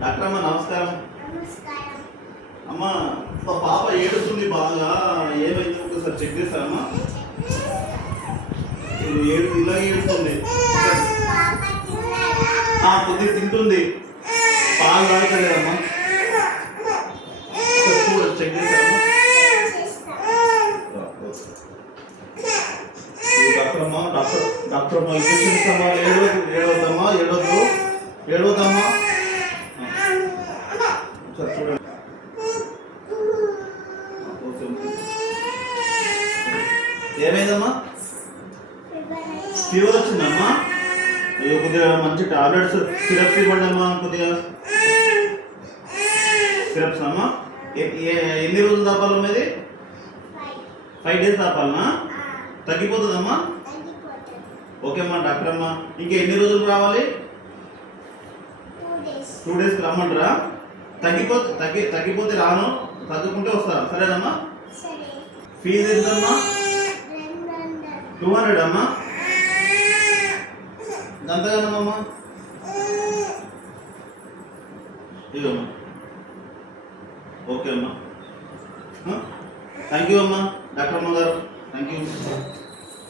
Doctor అమ్మ నమస్కారం. అమ్మ మా పాప ఏడుస్తుంది బాగా, ఏమైంది ఒకసారి చెక్ చేస్తారమ్మా? ఇలా ఏడుస్తుంది, కొద్దిగా తింటుంది, పాలు తాగలేదమ్మా? చూడండి, చెక్ చేస్తారమ్మా? డాక్టర్ అమ్మా, డాక్టర్ అమ్మా ఇంజక్షన్ ఇస్తామా? ఏడవద్దమ్మా, ఏడవద్దమ్మా. సరే చూడండి. ఏమైందమ్మా? ఫీవర్ వచ్చిందమ్మా? కొద్దిగా మంచి టాబ్లెట్స్, సిరప్స్ ఇవ్వండి అమ్మా. కొద్దిగా సిరప్స్ అమ్మా. ఎన్ని రోజులు తాపాలమ్మా ఇది? 5 days తాపాలనా? తగ్గిపోతుందమ్మా? ఓకే అమ్మా. డాక్టర్ అమ్మా ఇంకా ఎన్ని రోజులు రావాలి? 2 days రమ్మంటారా? తగ్గిపోతే రాను, తగ్గుకుంటే వస్తాను. సరేనమ్మా? ఫీజు ఎంతమ్మా? 200 అమ్మా. ఎంతగానమ్మా? ఇదమ్మా. ఓకే అమ్మా. థ్యాంక్ యూ అమ్మా, డాక్టర్ అమ్మ గారు. Thank you.